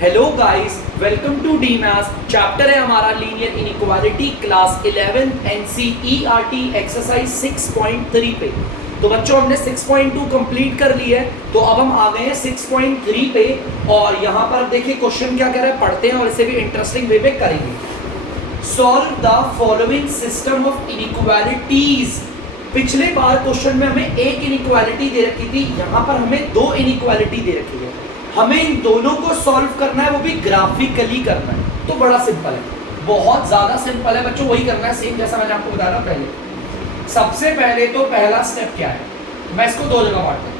Hello guys, welcome to D maths. Chapter है हमारा linear inequality, class 11 NCERT exercise 6.3 पे। तो बच्चों हमने 6.2 कंप्लीट कर ली है, तो अब हम आ गए हैं 6.3 पे। और यहाँ पर देखिए क्वेश्चन क्या कह रहा है, पढ़ते हैं और इसे भी इंटरेस्टिंग वे पे करेंगे। Solve the following system of inequalities. पिछले बार क्वेश्चन में हमें एक इनइक्वालिटी दे रखी थी, यहाँ पर हमें दो इनइक्वालिटी दे रखी है। हमें इन दोनों को सॉल्व करना है, वो भी ग्राफिकली करना है। तो बड़ा सिंपल है, बहुत ज्यादा सिंपल है बच्चों। वही करना है सेम जैसा मैंने आपको बताया था पहले। सबसे पहले तो पहला स्टेप क्या है, मैं इसको दो जगह बांटता हूं।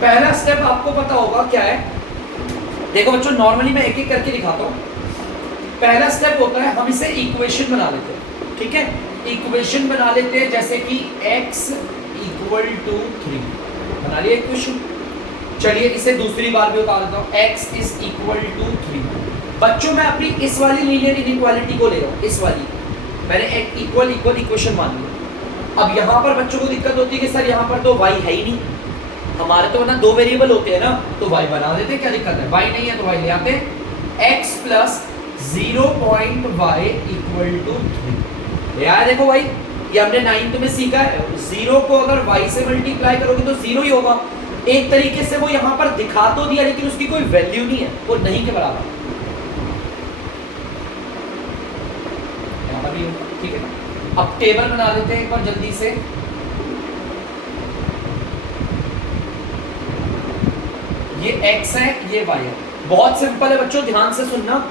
पहला स्टेप आपको पता होगा क्या है। देखो बच्चों, नॉर्मली मैं एक एक करके दिखाता हूं। पहला स्टेप होता है, हम इसे इक्वेशन बना लेते हैं। ठीक है, इक्वेशन बना लेते हैं, जैसे कि x इक्वल टू 3 बना लिया इक्वेशन। चलिए इसे दूसरी बार भी उतार देता हूं, x इज इक्वल टू 3। बच्चों मैं अपनी इस वाली लीनियर इनइक्वालिटी को ले रहा हूं, इस वाली मैंने एक इक्वल इक्वल इक्वेशन मान लिया। अब यहाँ पर बच्चों को दिक्कत होती है कि सर यहाँ पर तो y है ही नहीं, हमारे तो ना दो वेरिएबल होते हैं ना, तो y बना देते, क्या दिक्कत है। y नहीं है तो y ले आते हैं। x plus 0.y equal to 3 यार। देखो भाई, ये हमने 9th में सीखा है, 0 को अगर y से मल्टीप्लाई करोगे तो 0 ही होगा। एक तरीके से वो यहां पर दिखा तो दिया, लेकिन उसकी कोई वैल्यू नहीं है, वो नहीं के बराबर। यहां पर भी होगा, ठीक है ना। अब टेबल बना लेते हैं एक बार जल्दी से। ये x है, ये y है। बहुत सिंपल है बच्चों, ध्यान से सुनना।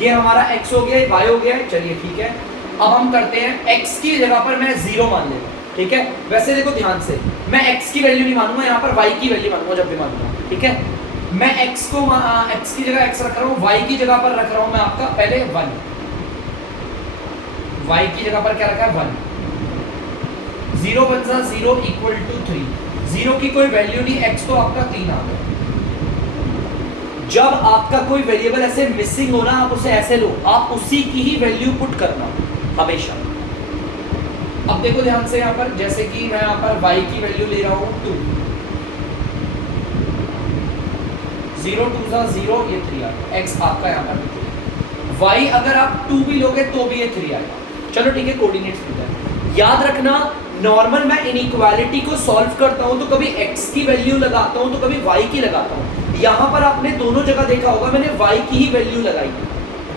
ये हमारा x हो गया, ये y हो गया है। चलिए ठीक है, अब हम करते हैं x की जगह पर मैं 0 मान लेता हूं। ठीक है, वैसे देखो ध्यान से, मैं x की वैल्यू नहीं मानूंगा, यहाँ पर y की वैल्यू मानूंगा जब भी मानूंगा। ठीक है, मैं x को x की जगह x रख रहा हूँ, y की जगह पर रख रहा हूँ मैं आपका पहले 1। y की जगह पर क्या रखा है 1। 0 बचा 0 इक्वल टू 3। 0 की कोई वैल्यू नहीं, x तो आपका 3 आ गया। जब आपका कोई वेरिएबल ऐसे मिसिंग हो ना, आप उसे ऐसे लो, आप उसी की ही वैल्यू पुट करना हमेशा। अब देखो ध्यान से यहाँ पर, जैसे कि मैं यहाँ पर y की वैल्यू ले रहा हूँ 2। 0 2 सा 0, ये 3 आएगा। x आपका यहाँ पर y अगर आप 2 भी लोगे तो भी ये 3 आएगा। चलो ठीक है, कोऑर्डिनेट्स मिलता है। याद रखना, नॉर्मल मैं इनइक्वालिटी को सॉल्व करता हूँ तो कभी x की वैल्यू लगाता हूँ तो कभी y की लगाता हूँ। यहाँ पर आपने दोनों जगह देखा होगा, मैंने y की ही वैल्यू लगाई।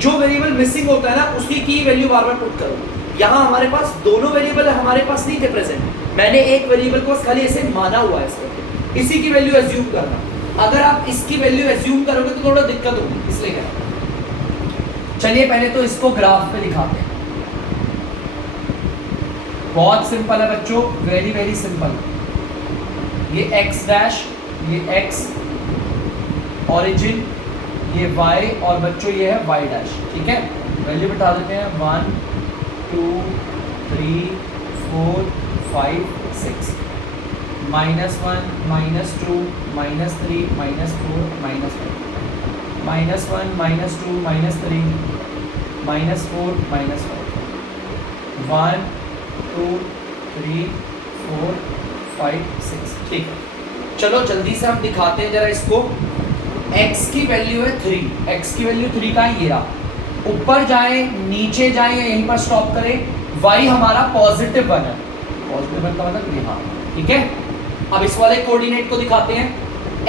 जो वेरिएबल मिसिंग होता है ना, उसकी की वैल्यू बार बार पुट करो। यहाँ हमारे पास दोनों वेरिएबल हमारे पास नहीं थे प्रेजेंट, मैंने एक वेरिएबल को खाली ऐसे माना हुआ है, इसको इसी की वैल्यू एज्यूम करना। अगर आप इसकी वैल्यू एज्यूम करोगे तो थोड़ा दिक्कत होगी, इसलिए क्या। चलिए पहले तो इसको ग्राफ पे दिखाते हैं। बहुत सिंपल है बच्चों, वेरी वेरी सिंपल। ये x डैश, ये x ओरिजिन, ये y, और बच्चों ये है y डैश। ठीक है, वैल्यू बिठा देते हैं 1 2 3 4 5 6। -1 -2 -3 -4 -5 -1 -2 -3 -4 -5 1 2 3 4 5 6। ठीक है, चलो जल्दी से हम दिखाते हैं जरा इसको। x की वैल्यू है 3, x की वैल्यू 3 का है, ये रहा। ऊपर जाए नीचे जाए या यहीं पर स्टॉप करें। y हमारा पॉजिटिव 1 है, पॉजिटिव 1 का मतलब ये, हाँ ठीक है। अब इस वाले कोऑर्डिनेट को दिखाते हैं।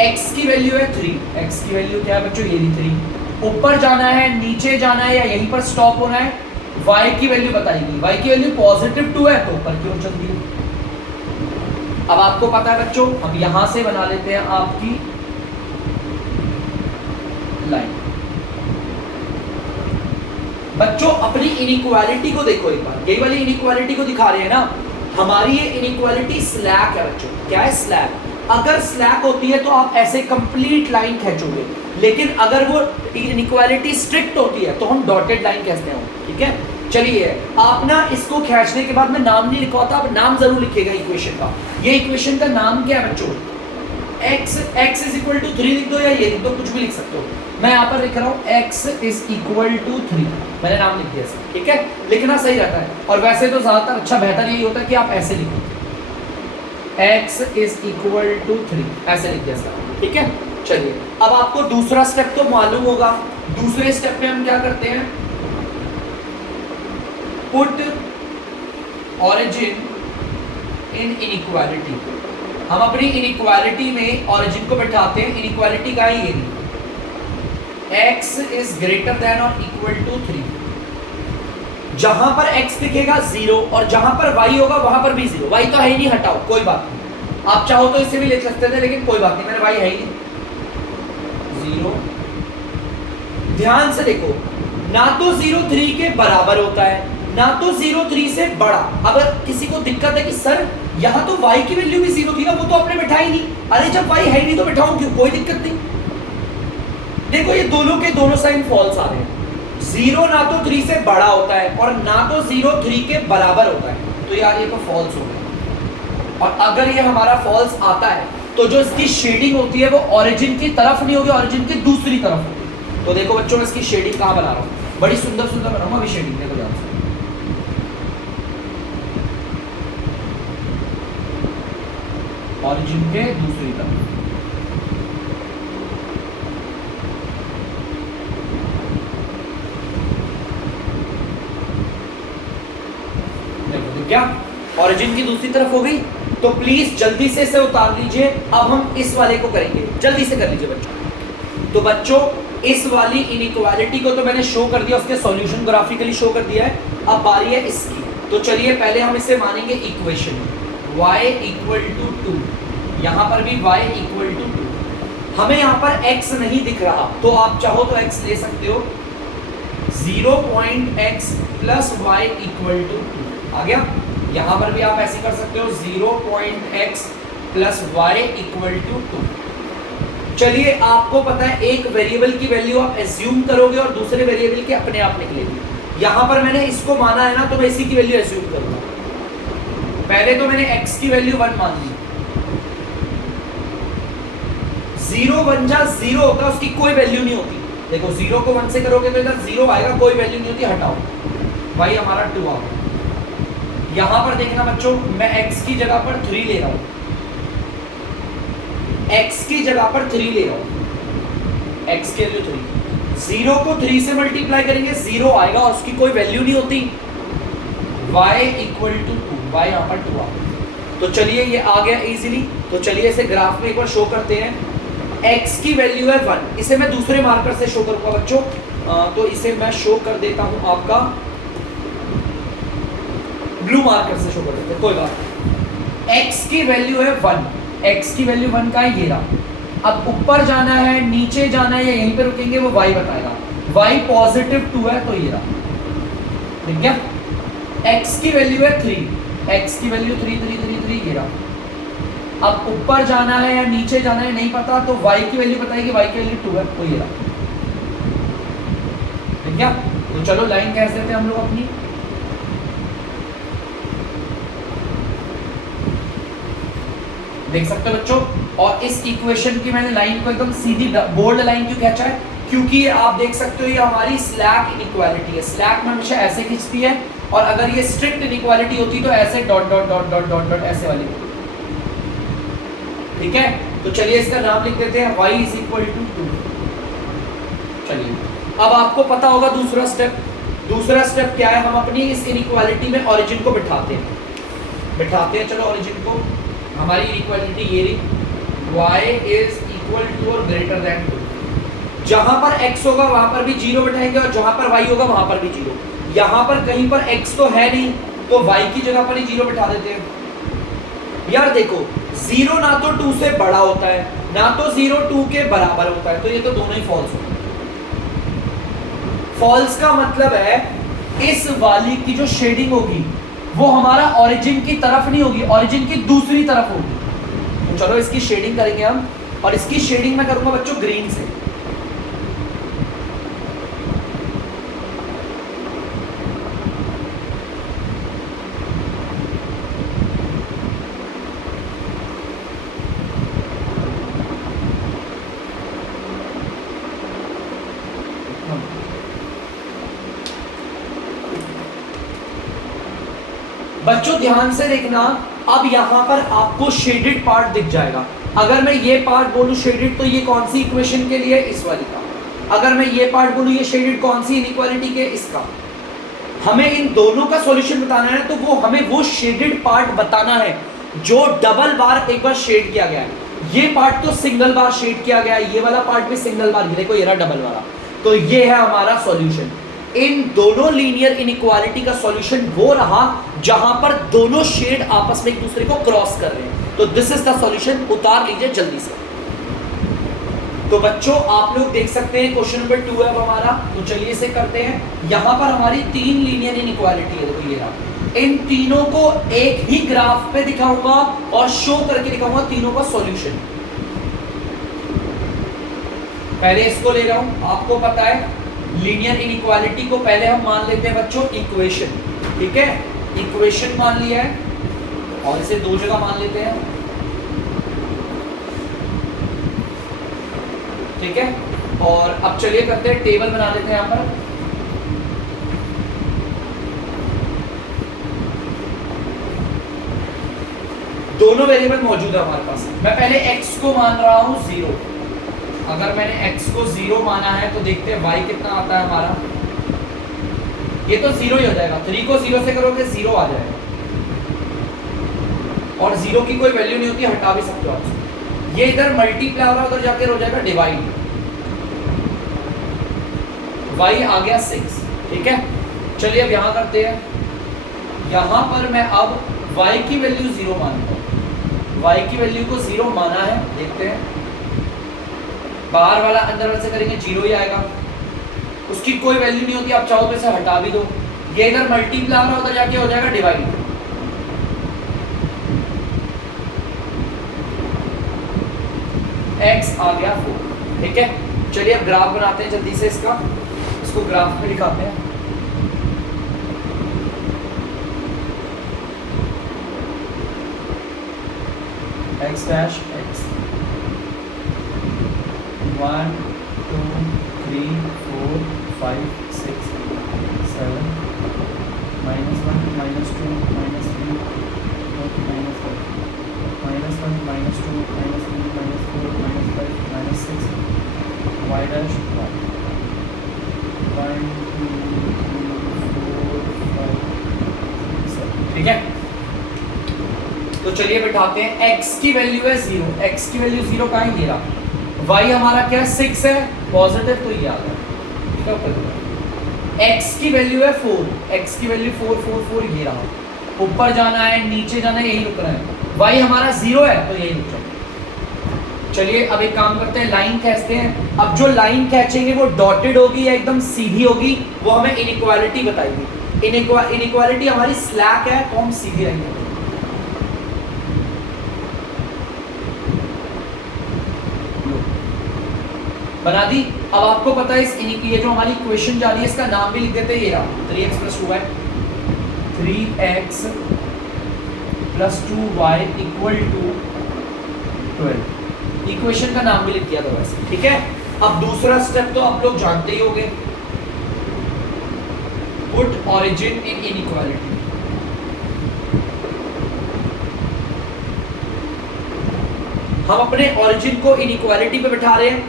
x की वैल्यू है 3, x की वैल्यू क्या है बच्चों, ये 3। ऊपर जाना है, नीचे जाना है या यहीं पर स्टॉप होना है, y की वैल्यू बताएगी। y की वैल्यू पॉजिटिव 2 है, तो ऊपर की ओर चलती है। अब आपको पता है बच्चों, अब यहां से बना लेते हैं आपकी लाइन। बच्चों अपनी इनइक्वालिटी को देखो एक बार, यही वाली इनइक्वालिटी को दिखा रहे हैं ना। हमारी ये इनइक्वालिटी स्लैक है बच्चों। क्या है स्लैक? अगर स्लैक होती है तो आप ऐसे कंप्लीट लाइन खींचोगे, लेकिन अगर वो इनइक्वालिटी स्ट्रिक्ट होती है तो हम डॉटेड लाइन कहते हैं। ठीक है, चलिए आप ना इसको खींचने के बाद मैं नाम नहीं लिखवाता, आप नाम जरूर लिखिएगा इक्वेशन का। ये इक्वेशन का नाम क्या है बच्चों, x इज इक्वल टू 3 लिख दो या ये लिख दो, कुछ भी लिख सकते हो। मैं यहाँ पर लिख रहा हूँ x इज इक्वल टू 3, मैंने नाम लिख दिया इसका। ठीक है, लिखना सही रहता है, और वैसे तो ज्यादातर अच्छा बेहतर यही होता है कि आप ऐसे लिखो, x इज इक्वल टू 3 ऐसे लिख दिया इसका। ठीक है, चलिए अब आपको दूसरा स्टेप तो मालूम होगा। दूसरे स्टेप में हम क्या करते हैं, पुट ऑरिजिन इन इनइक्वालिटी। हम अपनी इनइक्वालिटी में ऑरिजिन को बैठाते हैं। इनइक्वालिटी का है ये, x इज ग्रेटर देन और इक्वल टू 3। जहां पर x दिखेगा 0 और जहां पर y होगा वहां पर भी 0। y तो है ही नहीं, हटाओ कोई बात नहीं, आप चाहो तो इसे भी ले सकते थे लेकिन कोई बात नहीं, मैंने y है ही नहीं 0। ध्यान से देखो, ना तो 0 3 के बराबर होता है ना तो 0 3 से बड़ा। अगर किसी को दिक्कत है कि सर यहाँ तो y की वैल्यू भी 0 थी ना, वो तो आपने बैठाई नहीं। अरे जब y है नहीं तो बैठाऊं क्यों, कोई दिक्कत नहीं। देखो ये दोनों के दोनों साइन फॉल्स आ रहे हैं। 0 ना तो 3 से बड़ा होता है और ना तो 0 3 के बराबर होता है, तो यार ये तो फॉल्स हो गया। और अगर ये हमारा फॉल्स आता है तो जो इसकी शेडिंग होती है वो ओरिजिन की तरफ नहीं होगी, ओरिजिन की दूसरी तरफ होगी। तो देखो बच्चों, मैं इसकी शेडिंग कहाँ बना रहा हूँ, बड़ी सुंदर सुंदर बनाऊंगा अभी शेडिंग, देखो ध्यान से। ऑरिजिन के दूसरी तरफ। देखो क्या ऑरिजिन की दूसरी तरफ हो गई। तो प्लीज जल्दी से इसे उतार लीजिए। अब हम इस वाले को करेंगे, जल्दी से कर लीजिए बच्चों। तो बच्चों इस वाली इनइक्वालिटी को तो मैंने शो कर दिया, उसके सॉल्यूशन ग्राफिकली शो कर दिया है। अब बारी है इसकी। तो चलिए पहले हम इसे मानेंगे इक्वेशन y इक्वल टू 2। यहाँ पर भी y इक्वल टू 2। हमें यहाँ पर x नहीं दिख रहा, तो आप चाहो तो x ले सकते हो। 0.x plus y equal to 2 आ गया। यहाँ पर भी आप ऐसे कर सकते हो 0.x plus y equal to 2। चलिए आपको पता है एक वेरिएबल की वैल्यू आप एज्यूम करोगे और दूसरे वेरिएबल के अपने आप निकलेगी। यहाँ पर मैंने इसको माना है ना, तो मैं इसी की वैल्यू एज्यूम करूंगा। पहले तो मैंने x की वैल्यू 1 मान ली। 0 1 जा 0 होता है, उसकी कोई वैल्यू नहीं होती। देखो 0 को 1 से करोगे तो इधर 0 आएगा, कोई वैल्यू नहीं होती, हटाओ। भाई हमारा 2 आ गया। यहां पर देखना बच्चों, मैं x की जगह पर 3 ले रहा हूं। x की जगह पर 3 ले रहा हूं, x के वैल्यू 3। 0 को 3 से मल्टीप्लाई करेंगे 0 आएगा और उसकी कोई वैल्यू नहीं होती। y इक्वल टू 2, y यहाँ पर 2 आ गया। तो चलिए ये आ गया इजीली। तो चलिए इसे ग्राफ में एक बार शो करते हैं। x की वैल्यू है 1, इसे मैं दूसरे मार्कर से शो करूंगा बच्चों। तो इसे मैं शो कर देता हूं आपका ब्लू मार्कर से शो कर देते हैं, कोई बात नहीं। x की वैल्यू है 1, x की वैल्यू 1 का है ये रहा। अब ऊपर जाना है नीचे जाना है या यहीं पे रुकेंगे वो y बताएगा। y पॉजिटिव 2 है, तो ये रहा, ठीक है। x की वैल्यू है 3, x की वैल्यू 3 3 3 3 ये रहा। अब ऊपर जाना है या नीचे जाना है नहीं पता, तो y की वैल्यू बताएगी, y की वैल्यू 2 है, तो ये रहा, ठीक है। तो चलो लाइन कह देते हैं हम लोग अपनी। देख सकते हो बच्चों, और इस इक्वेशन की मैंने लाइन को एकदम सीधी बोल्ड लाइन क्यों खींचा है, क्योंकि ये आप देख सकते हो ये हमारी स्लैक इनइक्वालिटी है। स्लैक में हमेशा ऐसे खींचती है, और अगर ये स्ट्रिक्ट इनइक्वालिटी होती तो ऐसे dot dot dot dot dot dot ऐसे वाली, ठीक है। तो चलिए इसका नाम लिख देते हैं y इज इक्वल टू 2। चलिए अब आपको पता होगा दूसरा स्टेप। दूसरा स्टेप क्या है, हम अपनी इस इनइक्वालिटी में ओरिजिन को बिठाते हैं। चलो ओरिजिन को, हमारी इनइक्वालिटी ये रही, y इज इक्वल टू और ग्रेटर देन 2। जहां पर x होगा वहां पर भी 0 बिठाएंगे और जहां पर y होगा वहां पर भी 0। यहां पर कहीं पर x तो है नहीं, तो y की जगह पर ही 0 बिठा देते हैं। यार देखो 0 ना तो 2 से बड़ा होता है ना तो 0 2 के बराबर होता है, तो ये तो दोनों ही फॉल्स होता है। फॉल्स का मतलब है इस वाली की जो शेडिंग होगी वो हमारा ओरिजिन की तरफ नहीं होगी, ओरिजिन की दूसरी तरफ होगी। तो चलो इसकी शेडिंग करेंगे हम, और इसकी शेडिंग मैं करूंगा बच्चों ग्रीन से। बच्चों ध्यान से देखना, अब यहां पर आपको शेडेड पार्ट दिख जाएगा। अगर मैं ये पार्ट बोलूं शेडेड, तो ये कौन सी इक्वेशन के लिए? इस वाली का। अगर मैं ये पार्ट बोलूं ये शेडेड कौन सी इनइक्वालिटी के? इसका। हमें इन दोनों का सॉल्यूशन बताना है, तो वो हमें वो शेडेड पार्ट बताना है जो डबल बार एक बार शेड किया गया है। ये पार्ट तो सिंगल बार शेड किया गया है, ये वाला पार्ट भी सिंगल बार, देखो ये रहा डबल वाला। तो ये है हमारा सॉल्यूशन। इन दोनों लीनियर इनइक्वालिटी का सॉल्यूशन वो रहा जहां पर दोनों शेड आपस में एक दूसरे को क्रॉस कर रहे हैं। तो दिस इज द सॉल्यूशन। उतार लीजिए जल्दी से। तो बच्चों आप लोग देख सकते हैं क्वेश्चन नंबर 2 है अब हमारा। तो चलिए इसे करते हैं। यहां पर हमारी 3 लीनियर इनइक्वालिटी है, देखो ये रहा। इन तीनों को एक ही ग्राफ पे दिखाऊंगा और शो करके दिखाऊंगा तीनों का सॉल्यूशन। पहले इसको ले रहा हूं, आपको पता है लीनियर इनइक्वालिटी को पहले हम मान लेते हैं बच्चों इक्वेशन, ठीक है। इक्वेशन मान लिया है और इसे दो जगह मान लेते हैं, ठीक है। और अब चलिए करते हैं, टेबल बना लेते हैं यहां पर। दोनों वेरिएबल मौजूद है हमारे पास। मैं पहले x को मान रहा हूं 0। अगर मैंने x को 0 माना है तो देखते हैं y कितना आता है हमारा। ये तो 0 ही हो जाएगा। 3 को 0 से करोगे 0 आ जाएगा, और 0 की कोई वैल्यू नहीं होती, हटा भी सकते हो आप। ये इधर मल्टीप्लाई हो रहा है, उधर जाकर हो जाएगा डिवाइड। y आ गया 6, ठीक है। चलिए अब यहां करते हैं। यहां पर मैं अब y की वैल्यू 0 मानता हूं। y की वैल्यू को 0 माना है, देखते हैं। बाहर वाला अंदर वाले से करेंगे 0 ही आएगा, उसकी कोई वैल्यू नहीं होती। आप चाहो तो इसे हटा भी दो। ये इधर मल्टीप्लाई हो रहा है, उधर जाके हो जाएगा डिवाइड। x आ गया 4, ठीक है। चलिए अब ग्राफ बनाते हैं जल्दी से इसका। इसको ग्राफ में दिखाते हैं। x dash x 1 2 3 4 5 6 7 -1 -2 -3 -4 -1 -2 -3 -4 -5 -6 y dash 1 1 2 3 4 5 6, ठीक है। तो चलिए बैठाते हैं। x की वैल्यू है 0, x की वैल्यू 0 कहाँ है? ये रहा। y हमारा क्या है? 6 है, पॉजिटिव, तो ये आ गया, ठीक है। ऊपर x की वैल्यू है 4, x की वैल्यू 4 4 4, ये रहा। ऊपर जाना है, नीचे जाना है, यही रुक रहा है। y हमारा 0 है, तो यही रुक जाए। चलिए अब एक काम करते हैं, लाइन खींचते हैं। अब जो लाइन खींचेंगे वो डॉटेड होगी या एकदम सीधी होगी, वो हमें इनइक्वालिटी बताएगी। इनइक्वालिटी हमारी स्लैक है, तो हम सीधी लाइन करेंगे। बना दी। अब आपको पता है ये जो हमारी इक्वेशन जा रही है, इसका नाम भी लिख देते हैं। ये रहा 3x + 2y, 3x + 2y = 12। Equation का नाम भी लिख दिया था वैसे, ठीक है। अब दूसरा स्टेप तो आप लोग जानते ही होंगे, पुट ऑरिजिन इन इनइक्वालिटी। हम अपने ऑरिजिन को इनइक्वालिटी पे बैठा रहे हैं,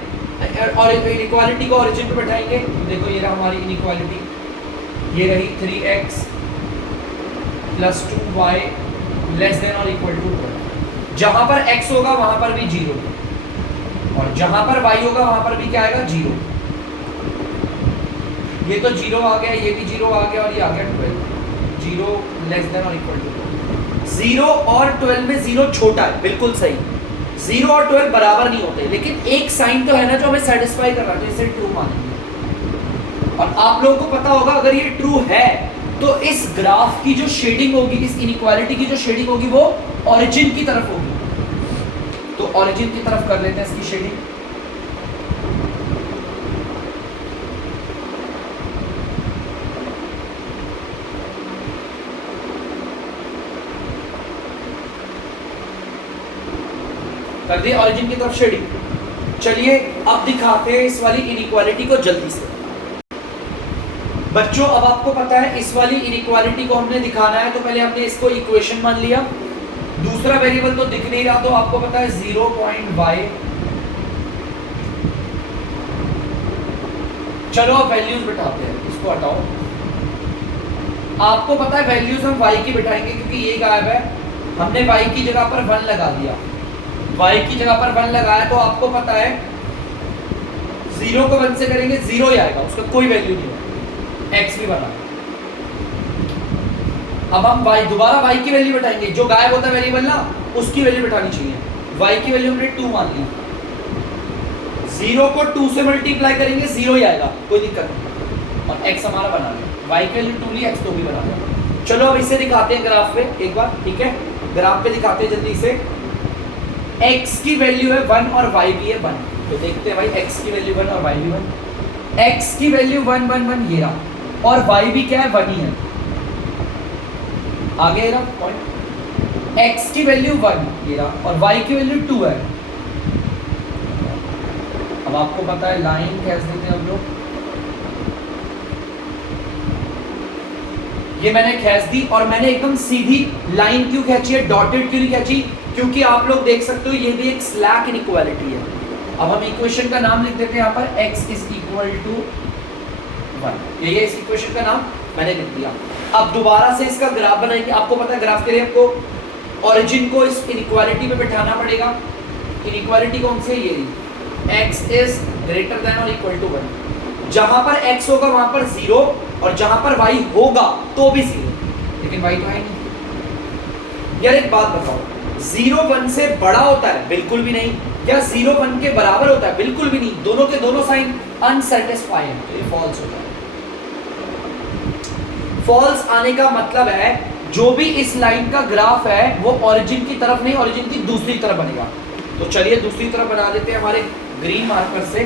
और इनइक्वालिटी को ऑरिजिन पे बैठाएंगे। देखो ये रहा हमारी इनइक्वालिटी, ये रही 3x + 2y <= 12। जहां पर x होगा वहां पर भी 0, और जहां पर y होगा वहां पर भी क्या आएगा? 0। ये तो 0 आ गया, ये भी 0 आ गया, और ये आ गया 12। 0 <= 12। 0 और 12 में 0 छोटा है, बिल्कुल सही। 0 और 12 बराबर नहीं होते, लेकिन एक साइन तो है ना जो हमें सेटिस्फाई कर रहा है, तो इसे ट्रू मानेंगे। और आप लोगों को पता होगा अगर ये ट्रू है तो इस ग्राफ की जो शेडिंग होगी, इस इनइक्वालिटी की जो शेडिंग होगी, वो ऑरिजिन की तरफ होगी। तो ऑरिजिन की तरफ कर लेते हैं इसकी शेडिंग। कर दिए ऑरिजिन की तरफ शेडिंग। चलिए अब दिखाते हैं इस वाली इनइक्वालिटी को जल्दी से। बच्चों अब आपको पता है इस वाली इनइक्वालिटी को हमने दिखाना है, तो पहले हमने इसको इक्वेशन मान लिया। दूसरा वेरिएबल तो दिख नहीं रहा, तो आपको पता है 0.y। चलो अब वैल्यूज बिठाते हैं, इसको हटाओ। आपको पता है वैल्यूज हम y की बिठाएंगे क्योंकि ये गायब है, हमने y की जगह पर 1 लगा दिया। y की जगह पर 1 लगाया तो आपको पता है 0 को 1 से करेंगे 0 ही आएगा, उसका कोई वैल्यू नहीं है, x भी बना। अब हम y दोबारा y की वैल्यू बिठाएंगे, जो गायब होता है वेरिएबल ना उसकी वैल्यू बिठानी चाहिए। y की वैल्यू हमने 2 मान ली, 0 को 2 से मल्टीप्लाई करेंगे 0 ही आएगा, कोई दिक्कत नहीं। और x हमारा बना लिया, y की वैल्यू 2 ली, x 2 भी बना लिया। चलो अब इसे दिखाते हैं ग्राफ पे एक बार, ठीक है? ग्राफ पे दिखाते हैं जल्दी से। x की वैल्यू है 1 और y भी है 1, तो देखते हैं भाई x की वैल्यू 1 और y भी 1। x की वैल्यू 1 1 1 ये रहा, और y भी क्या है 1 ही है। आगे रहा पॉइंट, x की वैल्यू 1 ये रहा और y की वैल्यू 2 है। अब आपको पता है लाइन खींच देते हैं हम लोग, ये मैंने खींच दी और मैंने एकदम सीधी लाइन क्यों खींची है, डॉटेड क्यों नहीं खींची? क्योंकि आप लोग देख सकते हो ये भी एक स्लैक इनइक्वालिटी है। अब हम इक्वेशन का नाम लिख देते हैं यहाँ पर, x इज इक्वल टू 1, ये इस इक्वेशन का नाम मैंने लिख दिया। अब दोबारा से इसका ग्राफ बनाएंगे। आपको पता है ग्राफ के लिए आपको ओरिजिन को इस इनइक्वालिटी में बिठाना पड़ेगा। इनइक्वालिटी कौन सी है? ये x इज ग्रेटर देन और इक्वल टू 1। जहां पर x होगा वहां पर 0 और जहां पर y होगा तो भी 0, लेकिन y तो है नहीं। यार एक बात बताओ, 0 1 से बड़ा होता है? बिल्कुल भी नहीं। क्या 0 1 के बराबर होता है? बिल्कुल भी नहीं। दोनों के दोनों साइन अनसेटिस्फाई है, तो ये फॉल्स होता है। फॉल्स आने का मतलब है जो भी इस लाइन का ग्राफ है वो ओरिजिन की तरफ नहीं, ओरिजिन की दूसरी तरफ बनेगा। तो चलिए दूसरी तरफ बना देते हैं हमारे ग्रीन मार्कर से।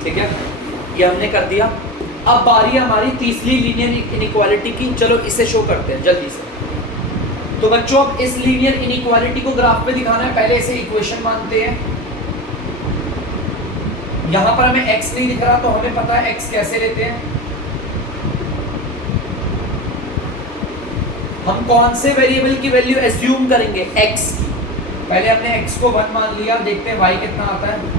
ठीक है, ये हमने कर दिया। अब बारी है हमारी तीसरी लीनियर इनइक्वालिटी की। चलो इसे शो करते हैं जल्दी से। तो बच्चों अब इस लीनियर इनइक्वालिटी को ग्राफ पे दिखाना है, पहले इसे इक्वेशन मानते हैं। यहां पर हमें x नहीं दिख रहा तो हमें पता है x कैसे लेते हैं। हम कौन से वेरिएबल की वैल्यू एज्यूम करेंगे? x की। पहले हमने x को 1 मान लिया, देखते हैं y कितना आता है।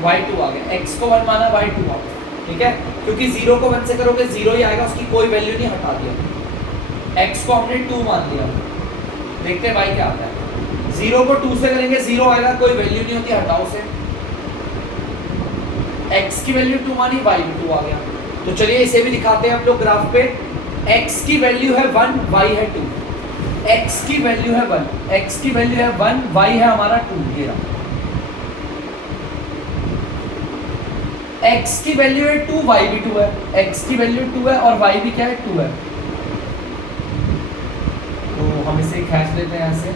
y 2 आ गया, x को 1 माना, y 2 आ गया। ठीक है, क्योंकि 0 को 1 से करोगे 0 ही आएगा, उसकी कोई वैल्यू नहीं, हटा दिया। x को हमने 2 मान लिया, देखते हैं y क्या आता है। 0 को 2 से करेंगे 0 आएगा, कोई वैल्यू नहीं होती, हटाओ से। x की वैल्यू 2 मानी, y भी 2 आ गया। तो चलिए इसे भी दिखाते हैं हम लोग ग्राफ पे। x की वैल्यू है 1, y है 2। x की वैल्यू है 1, x की वैल्यू है 1, y है हमारा 2। ये रहा, x की वैल्यू है 2, y भी 2 है। x की वैल्यू 2 है और y भी क्या है? 2 है। तो हम इसे खींच लेते हैं ऐसे।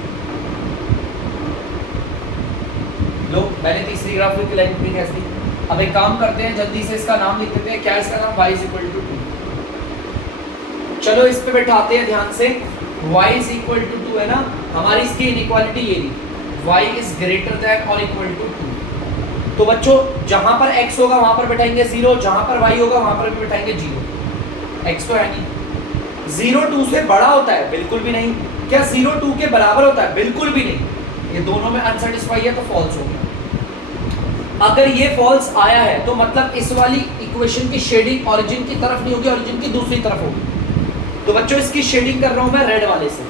लो, मैंने तीसरी ग्राफ की लाइन भी खींच दी। अब एक काम करते हैं, जल्दी से इसका नाम लिख देते हैं। क्या इसका नाम? y is equal to 2। चलो इस पे बैठाते हैं ध्यान से। y इज इक्वल टू 2 है ना, हमारी इसकी इनइक्वालिटी ये थी, y इज ग्रेटर देन और इक्वल टू 2। तो बच्चों जहां पर x होगा वहां पर बैठाएंगे 0, जहां पर y होगा वहां पर भी बैठाएंगे 0। x तो है नहीं। 0 2 से बड़ा होता है? बिल्कुल भी नहीं। क्या 0 2 के बराबर होता है? बिल्कुल भी नहीं। ये दोनों में अनसेटिस्फाई है, तो फॉल्स हो गया। अगर ये फॉल्स आया है तो मतलब इस वाली इक्वेशन की शेडिंग ओरिजिन की तरफ नहीं होगी, ओरिजिन की दूसरी तरफ होगी। तो बच्चों इसकी शेडिंग कर रहा हूं मैं रेड वाले से,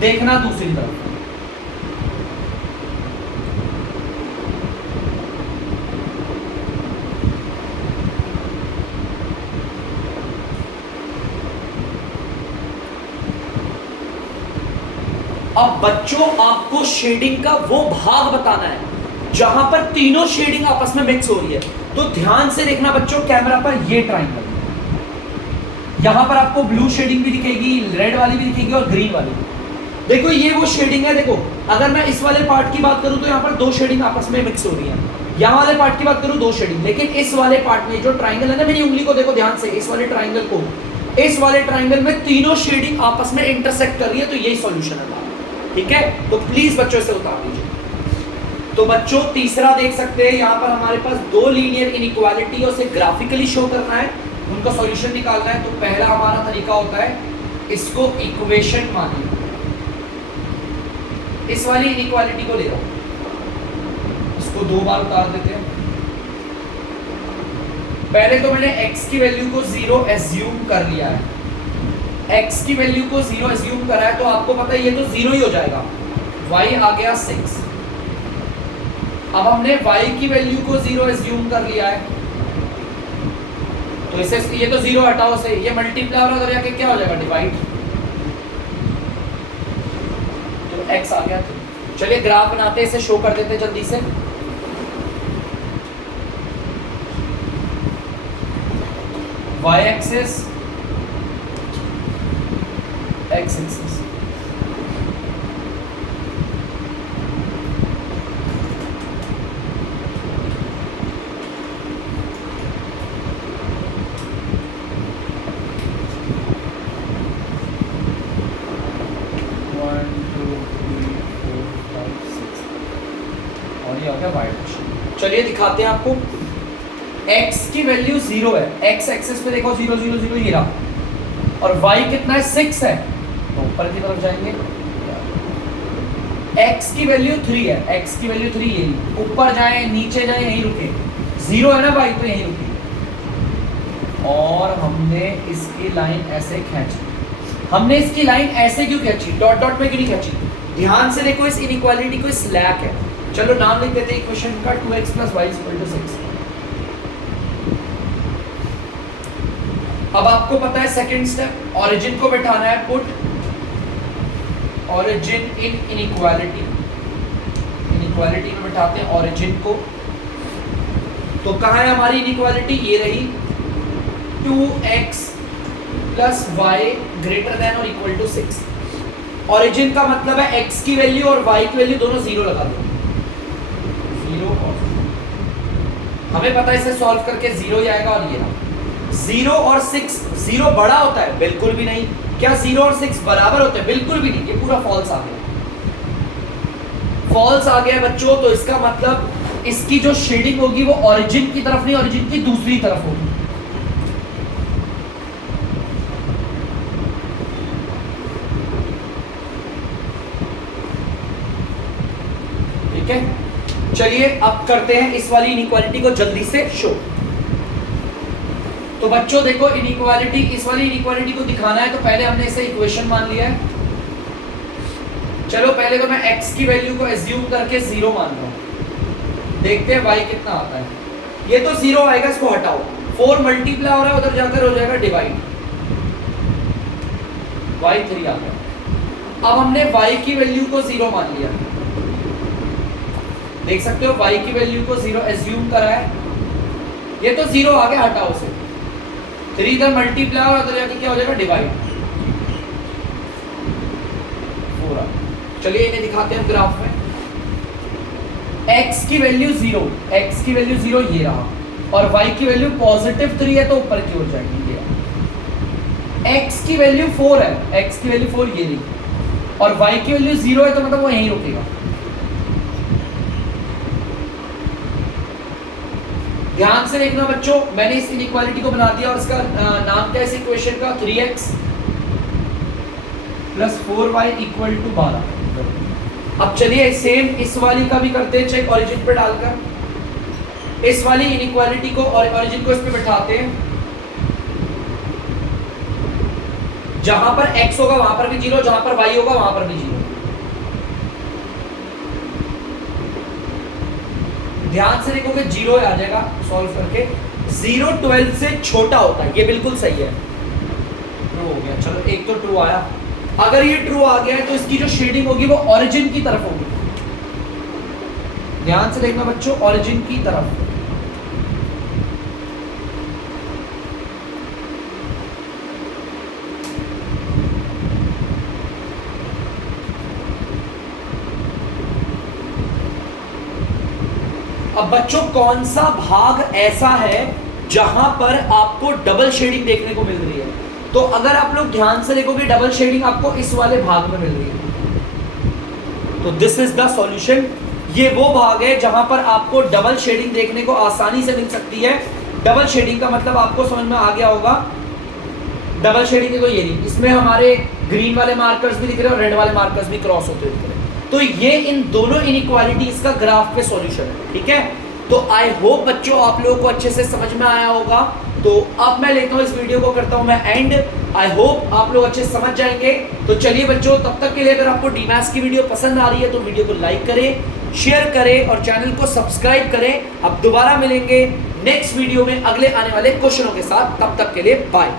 देखना दूसरी तरफ। अब बच्चों आपको शेडिंग का वो भाग बताना है जहां पर तीनों शेडिंग आपस में मिक्स हो रही है। तो ध्यान से देखना बच्चों, कैमरा पर ये ट्रायंगल, यहां पर आपको ब्लू शेडिंग भी दिखेगी, रेड वाली भी दिखेगी और ग्रीन वाली। देखो ये वो शेडिंग है। देखो अगर मैं इस वाले पार्ट की बात करूं तो यहां पर दो शेडिंग आपस में मिक्स हो रही है। यहाँ वाले पार्ट की बात करूँ 2 शेडिंग, लेकिन इस वाले पार्ट में जो ट्राइंगल है ना, मेरी उंगली को देखो ध्यान से, इस वाले ट्राइंगल को, इस वाले ट्राइंगल में तीनों शेडिंग आपस में इंटरसेक्ट कर रही है, तो यही सॉल्यूशन है हमारा। ठीक है, तो प्लीज बच्चों इसे उतार दीजिए। तो बच्चों तीसरा देख सकते हैं, यहाँ पर हमारे पास 2 लीनियर इनइक्वालिटी, उसे ग्राफिकली शो करना है, उनका सॉल्यूशन निकालना है। तो पहला हमारा तरीका होता है, इसको इक्वेशन मानिए, इस वाली इनइक्वालिटी को ले रहा हूं, इसको 2 बार उतार देते हैं। पहले तो मैंने x की वैल्यू को 0 एज्यूम कर लिया है, x की वैल्यू को 0 एज्यूम करा है, तो आपको पता है ये तो 0 ही हो जाएगा, y आ गया 6। अब हमने y की वैल्यू को 0 एज्यूम कर लिया है, तो इसे ये तो 0 हटाओ से, ये मल्टीप्लाई और उधर जाके क्या हो जाएगा, डिवाइड, तो x आ गया। चलिए ग्राफ बनाते, इसे शो कर देते जल्दी से। y एक्सिस, x एक्सिस, चलिए दिखाते हैं आपको। x की वैल्यू 0 है, x एक्सिस पे देखो 0 0 0 ये रहा, और y कितना है 6 है, तो ऊपर की तरफ जाएंगे। x की वैल्यू 3 है, x की वैल्यू 3 यही, ऊपर जाए नीचे जाए यहीं रुके, 0 है ना y, तो यहीं रुके। और हमने इसकी लाइन ऐसे खींची, हमने इसकी लाइन ऐसे क्यों खींची, डॉट डॉट में क्यों नहीं खींची, ध्यान से देखो, इस इनइक्वालिटी को स्लैक है। चलो नाम लिख देते हैं इक्वेशन का, 2x + y = 6। अब आपको पता है सेकंड स्टेप, ओरिजिन को बैठाना है, पुट ओरिजिन इन इनइक्वालिटी, इनइक्वालिटी में बैठाते हैं ओरिजिन को। तो कहाँ है हमारी इनइक्वालिटी, ये रही, 2x + y > 6। ओरिजिन का मतलब है x की वैल्यू और y की वैल्यू दोनों 0 लगा दो, 0 और हमें पता है इसे सॉल्व करके 0 ही आएगा। और ये 0 और 6, 0 बड़ा होता है, बिल्कुल भी नहीं। क्या 0 और 6 बराबर होते हैं, बिल्कुल भी नहीं, ये पूरा फॉल्स आ गया, फॉल्स आ गया बच्चों। तो इसका मतलब इसकी जो शेडिंग होगी वो ओरिजिन की तरफ नहीं, ओरिजिन की दूसरी तरफ होगी। ठीक है, चलिए अब करते हैं इस वाली इनइक्वालिटी को जल्दी से शो। तो बच्चों देखो, इनइक्वालिटी, इस वाली इनइक्वालिटी को दिखाना है, तो पहले हमने इसे इक्वेशन मान लिया है। चलो पहले तो मैं x की वैल्यू को एज्यूम करके 0 मान रहा हूं, देखते हैं y कितना आता है। ये तो 0 आएगा, इसको हटाओ, 4 मल्टीप्लाई हो रहा है, उधर जाकर हो जाएगा डिवाइड, y 3 आ गया। अब हमने y की वैल्यू को 0 मान लिया, देख सकते हो y की वैल्यू को 0 एज्यूम करा है, ये तो 0 आ गया, हटाओ से, 3 इधर मल्टीप्लाई और उधर जाके क्या हो जाएगा, डिवाइड, 4। चलिए इन्हें दिखाते हैं ग्राफ में। x की वैल्यू 0, x की वैल्यू 0 ये रहा, और y की वैल्यू +3 है, तो ऊपर की ओर जाएगी, ये x की वैल्यू 4 है, x की वैल्यू 4 ये रही, और y की वैल्यू 0 है, तो मतलब वो यहीं रुकेगा। ध्यान से देखना बच्चों, मैंने इस इनइक्वालिटी को बना दिया और इसका नाम क्या है इस इक्वेशन का, 3x + 4y = 12। अब चलिए सेम इस वाली का भी करते हैं चेक, ओरिजिन पे डालकर। इस वाली इनइक्वालिटी को और ओरिजिन को इस पे बैठाते हैं, जहां पर x होगा वहां पर भी 0, जहां पर y होगा वहां पर भी 0। ध्यान से देखोगे 0 आ जाएगा सॉल्व करके, 0 12 से छोटा होता है, ये बिल्कुल सही है, ट्रू हो गया। चलो एक तो ट्रू आया, अगर ये ट्रू आ गया है तो इसकी जो शेडिंग होगी वो ओरिजिन की तरफ होगी। ध्यान से देखना बच्चों, ओरिजिन की तरफ। अब बच्चों कौन सा भाग ऐसा है जहां पर आपको डबल शेडिंग देखने को मिल रही है? तो अगर आप लोग ध्यान से देखोगे डबल शेडिंग आपको इस वाले भाग में मिल रही है। तो दिस इज द सॉल्यूशन। ये वो भाग है जहां पर आपको डबल शेडिंग देखने को आसानी से मिल सकती है। डबल शेडिंग का मतलब आपको समझ में आ गया होगा। डबल शेडिंग है तो ये नहीं, इसमें हमारे ग्रीन वाले मार्कर्स भी दिख रहे हैं और रेड वाले मार्कर्स भी क्रॉस होते हुए दिख रहे हैं। तो ये इन दोनों इनइक्वालिटीज का ग्राफ पे सॉल्यूशन है, ठीक है। तो आई होप बच्चों आप लोगों को अच्छे से समझ में आया होगा। तो अब मैं लेता हूं इस वीडियो को, करता हूं मैं एंड। आई होप आप लोग अच्छे से समझ जाएंगे। तो चलिए बच्चों, तब तक के लिए अगर आपको डीमैथ्स की वीडियो पसंद आ रही है तो वीडियो को लाइक करें, शेयर करें और चैनल को सब्सक्राइब करें। अब दोबारा मिलेंगे नेक्स्ट वीडियो में अगले आने वाले क्वेश्चनों के साथ। तब तक के लिए बाय।